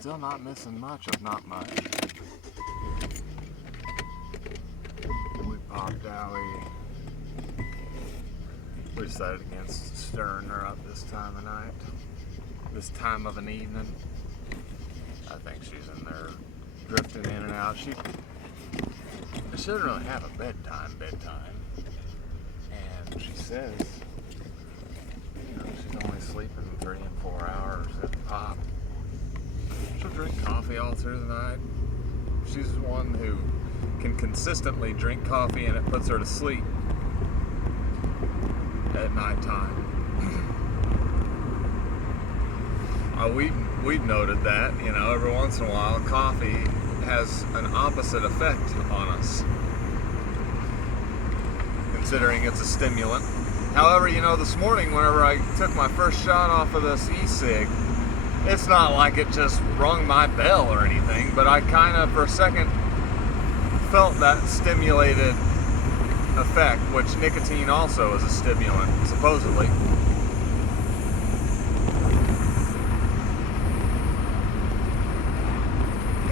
Still not missing much of not much. We popped out. We decided against stirring her up this time of night. This time of an evening. I think she's in there drifting in and out. She doesn't really have a bedtime. And she says, she's only sleeping 3 and 4 hours at the pop. She'll drink coffee all through the night. She's one who can consistently drink coffee and it puts her to sleep at nighttime. We've noted that, every once in a while coffee has an opposite effect on us, considering it's a stimulant. However, this morning whenever I took my first shot off of this e-cig, it's not like it just rung my bell or anything, but I kind of, for a second, felt that stimulated effect, which nicotine also is a stimulant, supposedly.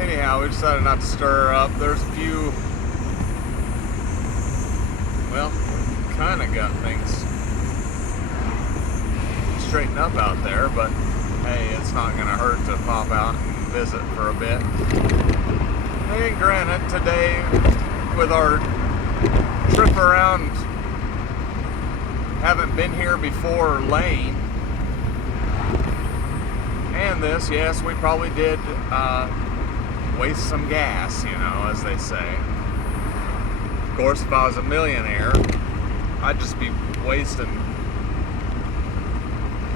Anyhow, we decided not to stir her up. There's a few, kind of got things straightened up out there, but hey, it's not going to hurt to pop out and visit for a bit. And granted, today, with our trip around, haven't been here before lane, and this, yes, we probably did waste some gas, as they say. Of course, if I was a millionaire, I'd just be wasting,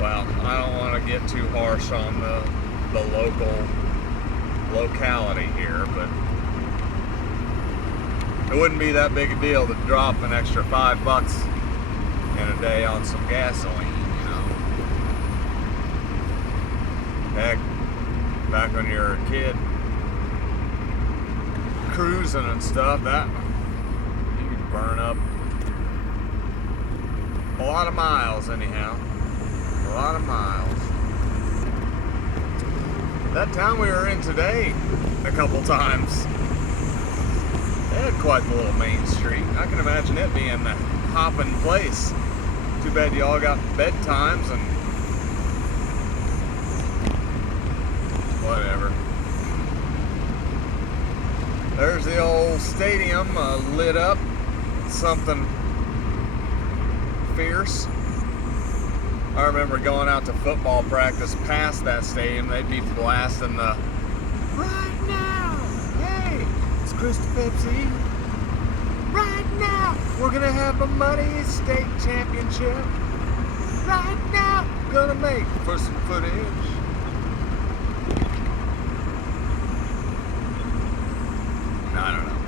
I don't want to get too harsh on the locality here, but it wouldn't be that big a deal to drop an extra $5 in a day on some gasoline, Heck, back when you were a kid, cruising and stuff, that you could burn up a lot of miles anyhow. A lot of miles. That town we were in today, a couple times, they had quite the little main street. I can imagine it being the hopping place. Too bad you all got bedtimes and whatever. There's the old stadium lit up. Something fierce. I remember going out to football practice past that stadium. They'd be blasting the "Right now, hey, it's Crystal Pepsi. Right now, we're gonna have a muddy state championship. Right now, gonna make for some footage." I don't know.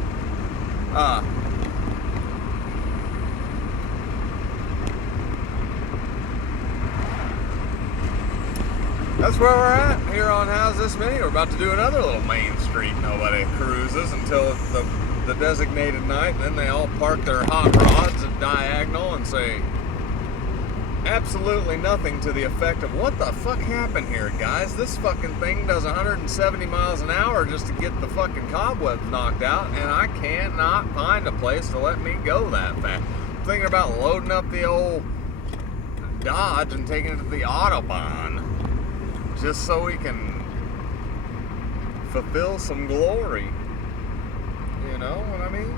That's where we're at here on How's This Mini. We're about to do another little main street. Nobody cruises until the designated night. Then they all park their hot rods at diagonal and say absolutely nothing to the effect of, "What the fuck happened here, guys? This fucking thing does 170 miles an hour just to get the fucking cobwebs knocked out, and I cannot find a place to let me go that fast." I'm thinking about loading up the old Dodge and taking it to the Autobahn, just so we can fulfill some glory. You know what I mean?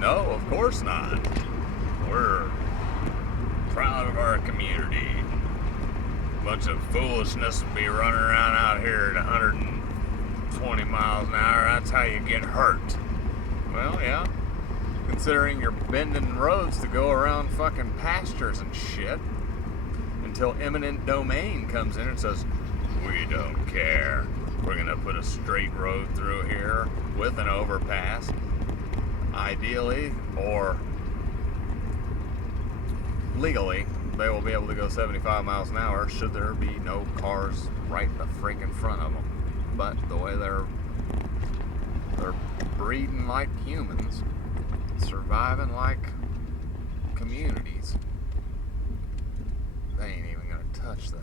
No, of course not. We're proud of our community. Bunch of foolishness will be running around out here at 120 miles an hour. That's how you get hurt. Well, yeah. Considering you're bending roads to go around fucking pastures and shit. Until eminent domain comes in and says, "We don't care. We're gonna put a straight road through here with an overpass, ideally, or legally, they will be able to go 75 miles an hour should there be no cars right the freaking front of them." But the way they're breeding like humans, surviving like communities, they ain't even gonna touch that.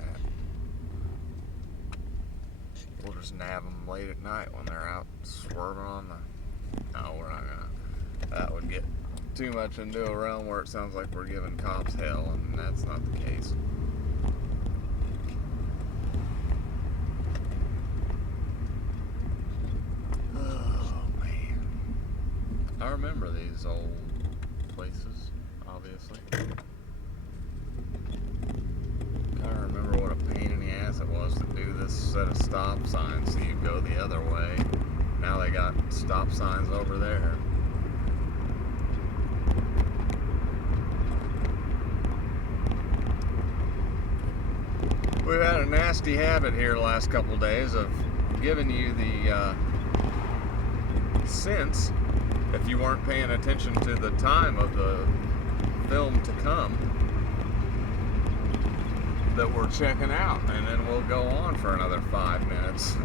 We'll just nab them late at night when they're out swerving on the... No, we're not gonna. That would get too much into a realm where it sounds like we're giving cops hell, and that's not the case. Oh, man. I remember these old places, obviously. I remember what a pain in the ass it was to do this set of stop signs so you'd go the other way. Now they got stop signs over there. We've had a nasty habit here the last couple of days of giving you the sense, if you weren't paying attention to the time of the film to come, that we're checking out, and then we'll go on for another 5 minutes.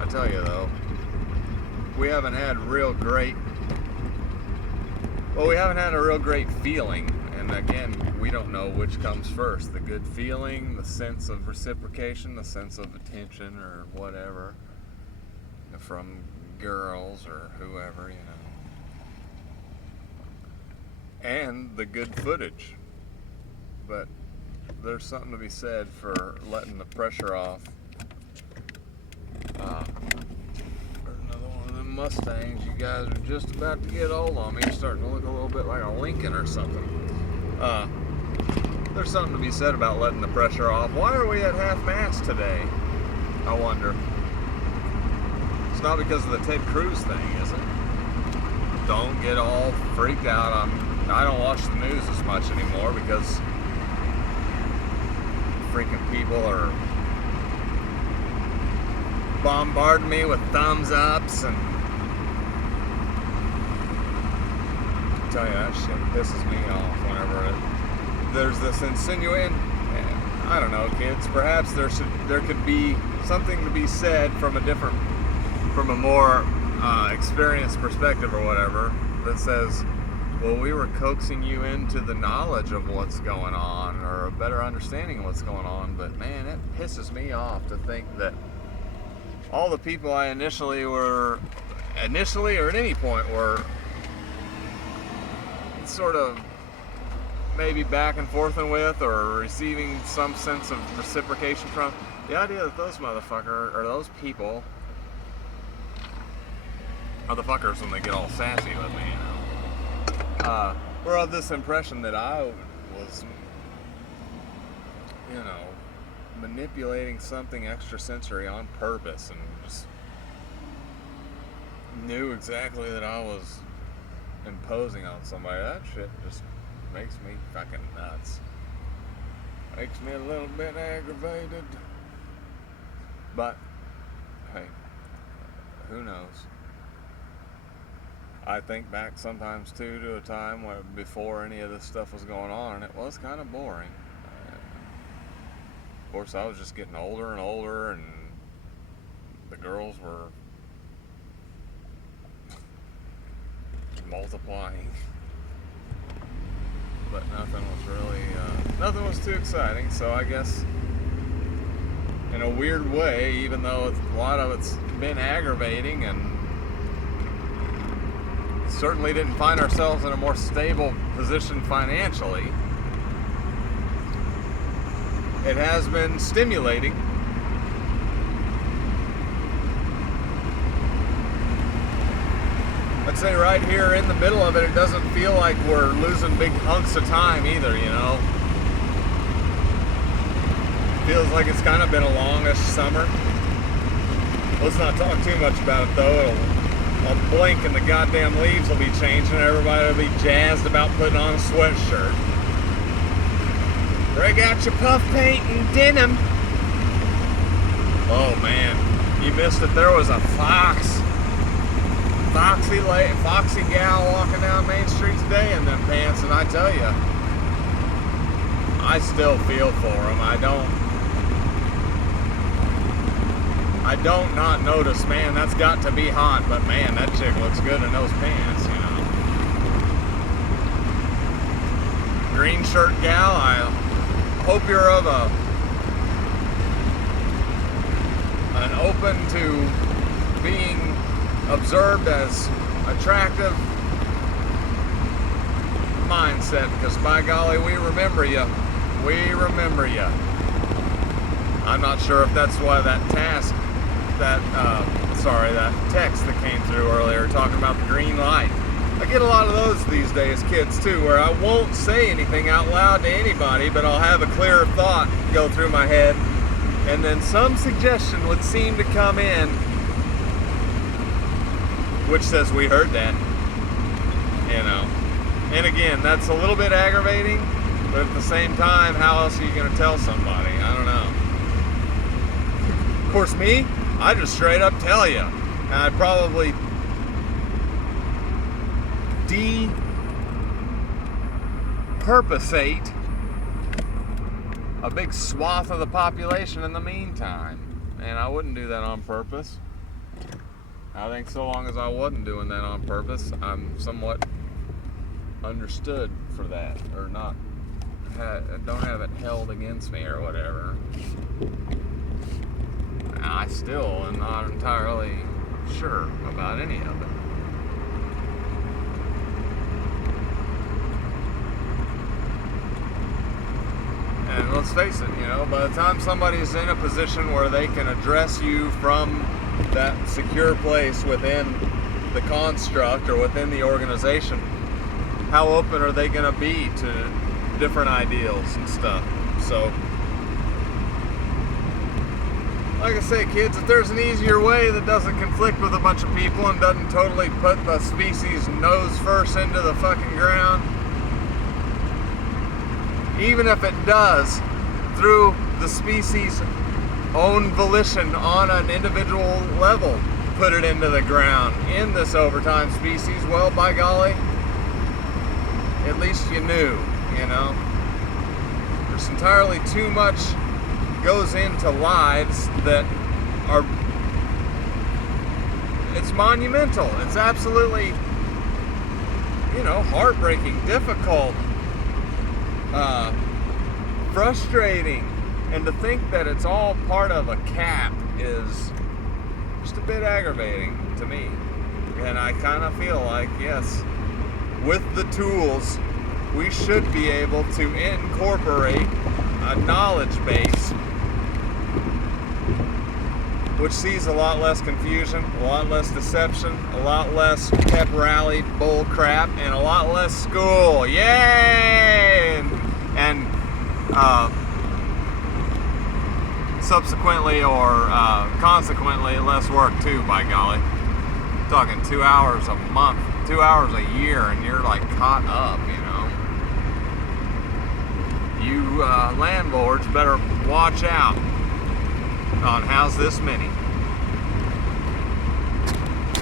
I tell you though, we haven't had a real great feeling, and again, we don't know which comes first, the good feeling, the sense of reciprocation, the sense of attention or whatever from girls or whoever, you know, and the good footage. But there's something to be said for letting the pressure off. There's another one of them Mustangs. You guys are just about to get old on me. You're starting to look a little bit like a Lincoln or something. There's something to be said about letting the pressure off. Why are we at half-mast today? I wonder. It's not because of the Ted Cruz thing, is it? Don't get all freaked out. I don't watch the news as much anymore because freaking people are bombarding me with thumbs ups, and I tell you, that shit pisses me off whenever there's this insinuating, I don't know, kids, perhaps there could be something to be said from a more experienced perspective or whatever, that says, well, we were coaxing you into the knowledge of what's going on, or a better understanding of what's going on. But man, it pisses me off to think that all the people I initially or at any point were sort of maybe back and forthing with or receiving some sense of reciprocation from, the idea that those motherfuckers or those people are the fuckers when they get all sassy with me, you know. We're of this impression that I was, you know, manipulating something extrasensory on purpose and just knew exactly that I was imposing on somebody. That shit just makes me fucking nuts. Makes me a little bit aggravated. But, hey, who knows? I think back sometimes too to a time where before any of this stuff was going on, and it was kind of boring. Of course, I was just getting older and older, and the girls were multiplying. But nothing was too exciting. So I guess, in a weird way, even though a lot of it's been aggravating and certainly didn't find ourselves in a more stable position financially, it has been stimulating. I'd say right here in the middle of it, it doesn't feel like we're losing big hunks of time either, you know. Feels like it's kind of been a longish summer. Let's not talk too much about it though. I'll blink and the goddamn leaves will be changing and everybody will be jazzed about putting on a sweatshirt. Break out your puff paint and denim. Oh man, you missed it. There was a foxy gal walking down Main Street today in them pants, and I tell you, I still feel for them. I don't not notice, man, that's got to be hot, but man, that chick looks good in those pants, you know. Green shirt gal, I hope you're of a open to being observed as attractive mindset, because by golly, we remember you. We remember you. I'm not sure if that's why that text that came through earlier talking about the green light. I get a lot of those these days, kids, too, where I won't say anything out loud to anybody, but I'll have a clear thought go through my head, and then some suggestion would seem to come in which says we heard that, you know. And again, that's a little bit aggravating, but at the same time, how else are you going to tell somebody? I don't know. Of course, me, I just straight up tell you. And I'd probably depurposate a big swath of the population in the meantime. And I wouldn't do that on purpose. I think so long as I wasn't doing that on purpose, I'm somewhat understood for that, or not, don't have it held against me or whatever. I still am not entirely sure about any of it. And let's face it, you know, by the time somebody's in a position where they can address you from that secure place within the construct or within the organization, how open are they going to be to different ideals and stuff? So, like I say, kids, if there's an easier way that doesn't conflict with a bunch of people and doesn't totally put the species nose first into the fucking ground, even if it does, through the species' own volition on an individual level, put it into the ground in this overtime species, well, by golly, at least you knew, you know. There's entirely too much goes into lives that are, it's monumental. It's absolutely, you know, heartbreaking, difficult, frustrating, and to think that it's all part of a cap is just a bit aggravating to me. And I kind of feel like, yes, with the tools, we should be able to incorporate a knowledge base which sees a lot less confusion, a lot less deception, a lot less pep rally bull crap, and a lot less school. Yay! And subsequently or consequently less work too, by golly. I'm talking 2 hours a month, 2 hours a year, and you're like caught up, you know. You landlords better watch out on how's this many.